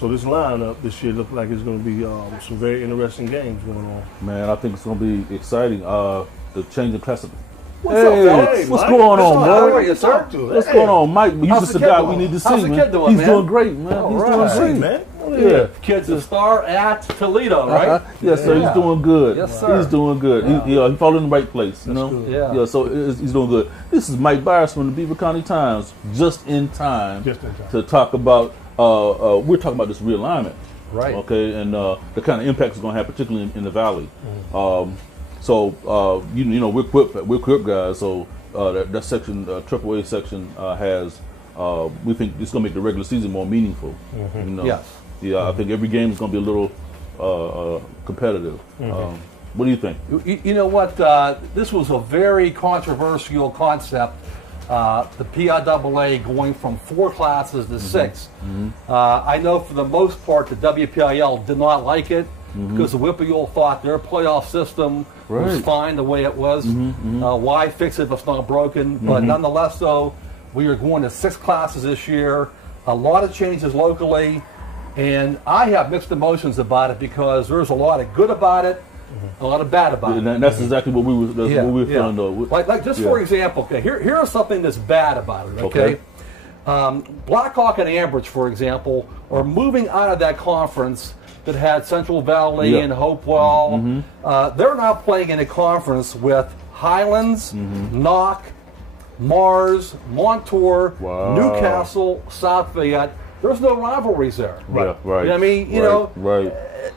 So this lineup this year looks like it's going to be some very interesting games going on. Man, I think it's going to be exciting. The change in class. What's up, fellas? What's Mike? going on, How bro? are you, sir? What's going on, Mike? He's How's just the the kid guy doing? we need to How's see, the man. kid doing, He's man? doing great, man. All He's right. doing Hey, great. man. Yeah. Kid's a star at Toledo, right? Yes, sir. Yeah. He's doing good. Yes, sir. He's doing good. He followed in the right place, you know? good. Yeah. So he's doing good. This is Mike Bires from the Beaver County Times, just in time to talk about, we're talking about this realignment. Right. Okay, and the kind of impact it's going to have, particularly in the Valley. So, you know, we're equipped guys, so that section, AAA section, has, we think it's going to make the regular season more meaningful. You know? Yes. Yeah, I think every game is going to be a little competitive. What do you think? You know what? This was a very controversial concept. The PIAA going from 4 classes to 6. I know for the most part the WPIAL did not like it because the WPIAL thought their playoff system was fine the way it was. Why fix it if it's not broken? But nonetheless, though, we are going to 6 classes this year. A lot of changes locally, and I have mixed emotions about it because there's a lot of good about it. A lot of bad about it. And that's exactly what we were feeling though. Like just for example, okay, here's something that's bad about it, okay? Blackhawk and Ambridge, for example, are moving out of that conference that had Central Valley and Hopewell. They're now playing in a conference with Highlands, Knock, Mars, Montour, Newcastle, South Fayette. There's no rivalries there. Right. You know what I mean? You know,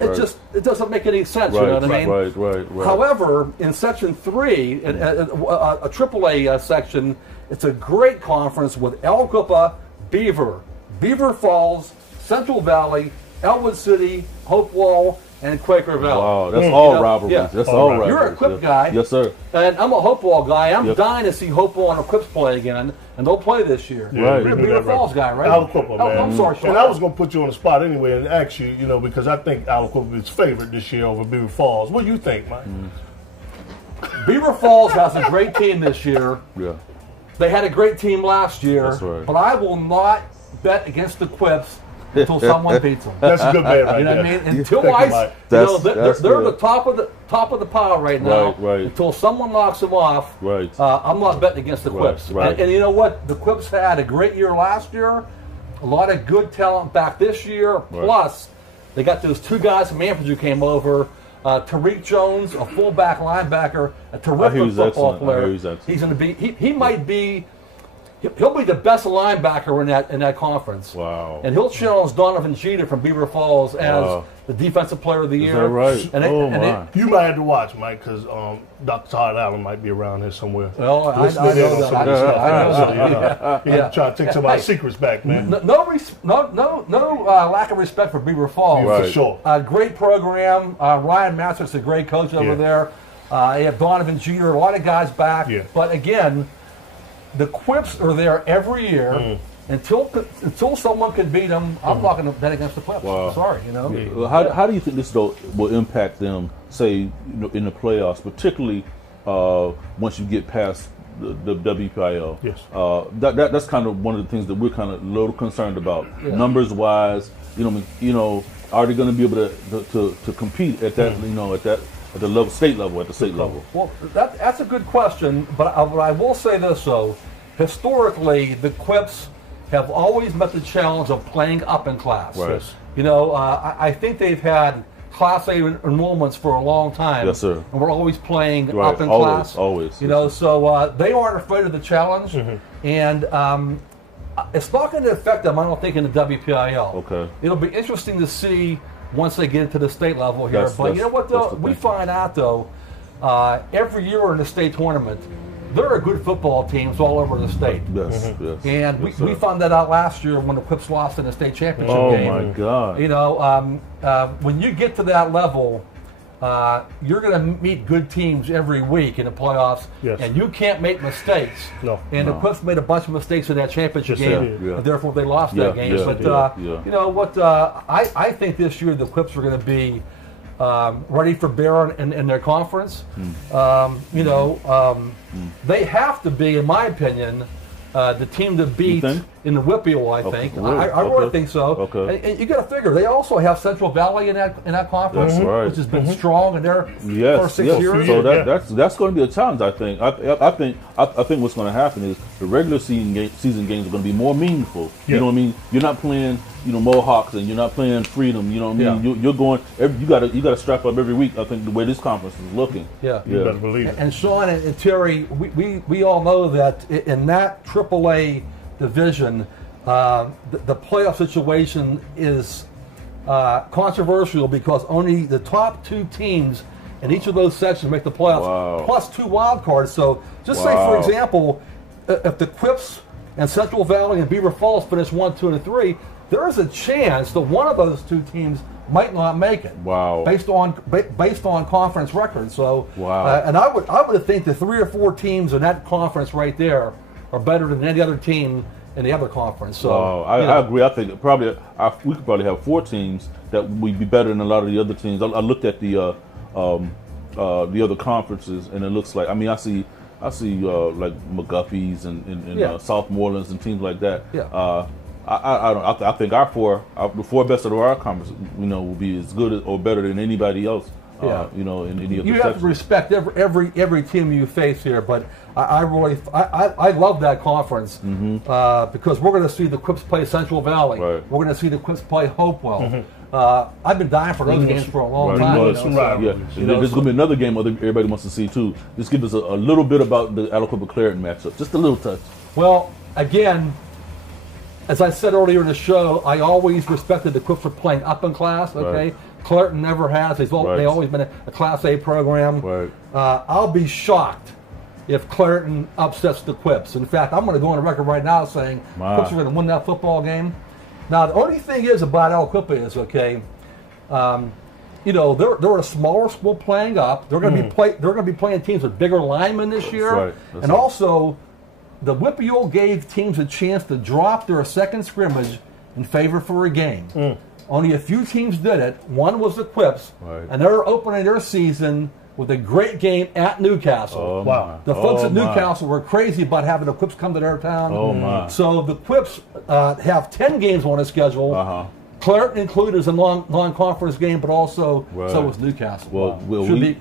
it doesn't make any sense. You know what I mean? Right. However, in Section 3, a AAA section, it's a great conference with Aliquippa, Beaver Falls, Central Valley, Elwood City, Hopewell, and Quaker Valley. Wow, that's all rivalries. That's all rivalries. You're a Quip guy. Yes, sir. And I'm a Hopewell guy. I'm dying to see Hopewell and the Quips play again, and they'll play this year. Yeah, You're a Beaver Falls guy, right? Aliquippa, man. I'm sorry, Shon. And I was going to put you on the spot anyway and ask you, you know, because I think Aliquippa is favored this year over Beaver Falls. What do you think, Mike? Beaver Falls has a great team this year. Yeah. They had a great team last year. That's right. But I will not bet against the Quips until someone beats them. That's a good man right You know there. what I mean? Until Thank you, I, Mike. you know, they're good. the top of the pile right now. Right. Until someone knocks them off, I'm not betting against the Quips. Right. And you know what? The Quips had a great year last year. A lot of good talent back this year. Plus, they got those 2 guys from Manfred who came over. Tariq Jones, a fullback linebacker, a terrific football player. He's going to be. He might be. He'll be the best linebacker in that conference. Wow. And he'll challenge Donovan Jeter from Beaver Falls as the defensive player of the year. Is that right? And you might have to watch, Mike, because Dr. Todd Allen might be around here somewhere. Well, I know that. I know that. Trying to take some of our secrets back, man. No lack of respect for Beaver Falls. For sure. Great program. Ryan Master's a great coach over there. You have Donovan Jeter, a lot of guys back. But again, the Quips are there every year. Until someone can beat them, I'm not going to bet against the Quips. Wow. I'm sorry, you know. Well, how do you think this though will impact them, say, in the playoffs, particularly once you get past the WPIAL? Yes. That's kind of one of the things that we're kind of a little concerned about, numbers wise. You know, are they going to be able to compete at that? At the state level. Well, that's a good question, but I will say this though: historically, the Quips have always met the challenge of playing up in class. Right. You know, I think they've had Class A enrollments for a long time. Yes, sir. And we're always playing up in class. Always. You know, so they aren't afraid of the challenge, and it's not going to affect them, I don't think, in the WPIAL. Okay. It'll be interesting to see once they get to the state level here. But you know what, though? We find out, though, every year in the state tournament, there are good football teams all over the state. Yes, And we found that out last year when the Quips lost in the state championship game. Oh, my God. You know, when you get to that level, you're going to meet good teams every week in the playoffs, and you can't make mistakes. And the Quips made a bunch of mistakes in that championship game, and therefore they lost that game. But you know what? I think this year the Quips are going to be ready for bear in their conference. They have to be, in my opinion, the team to beat in the WPIAL, I think. I really think so. Okay. And you got to figure they also have Central Valley in that conference, That's right. which has been strong in their first 6 years. So that's going to be a challenge. I think. I think what's going to happen is the regular season games are going to be more meaningful. You know what I mean? You're not playing, Mohawks, and you're not playing Freedom. You know what I mean? You're going. You got to strap up every week. I think the way this conference is looking. You better believe it. And Shon and Terry, we all know that in that AAA division, the playoff situation is controversial because only the top 2 teams in each of those sections make the playoffs, plus 2 wild cards. So just say, for example, if the Quips and Central Valley and Beaver Falls finish 1, 2, and 3, there is a chance that one of those 2 teams might not make it. Based on conference records. So and I would think the 3 or 4 teams in that conference right there are better than any other team in the other conference. So I agree. I think we could probably have 4 teams that would be better than a lot of the other teams. I looked at the other conferences, and it looks like, I see like McGuffey's and Southmoreland's and teams like that. I think the 4 best of our conference, will be as good or better than anybody else. In any of the you have to respect every team you face here, but I love that conference because we're going to see the Quips play Central Valley. We're going to see the Quips play Hopewell. I've been dying for those games for a long time. There's going to be another game everybody wants to see too. Just give us a little bit about the Aliquippa-Clairton matchup, just a little touch. Well, again, as I said earlier in the show, I always respected the Quips for playing up in class. Okay. Clairton never has. They've always been a Class A program. I'll be shocked if Clairton upsets the Quips. In fact, I'm going to go on the record right now saying Quips are going to win that football game. Now, the only thing is about Aliquippa is, they're a smaller school playing up. They're going to be playing teams with bigger linemen this year, also the WPIAL gave teams a chance to drop their second scrimmage in favor for a game. Only a few teams did it. One was the Quips, and they're opening their season with a great game at Newcastle. The folks at Newcastle were crazy about having the Quips come to their town. So the Quips have 10 games on the schedule. Clairton included as a non-conference game, but also so was Newcastle.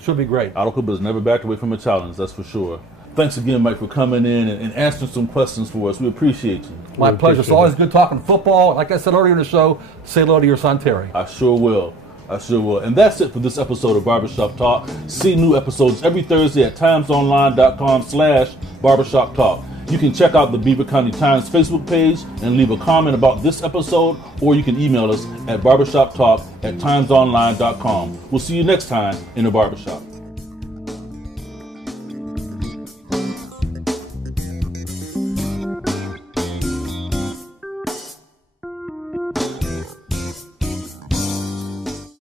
Should be great. Aliquippa has never backed away from a challenge, that's for sure. Thanks again, Mike, for coming in and answering some questions for us. We appreciate you. My pleasure. It's always good talking football. Like I said earlier in the show, say hello to your son, Terry. I sure will. And that's it for this episode of Barbershop Talk. See new episodes every Thursday at timesonline.com/barbershop talk. You can check out the Beaver County Times Facebook page and leave a comment about this episode, or you can email us at barbershoptalk@timesonline.com. We'll see you next time in the barbershop.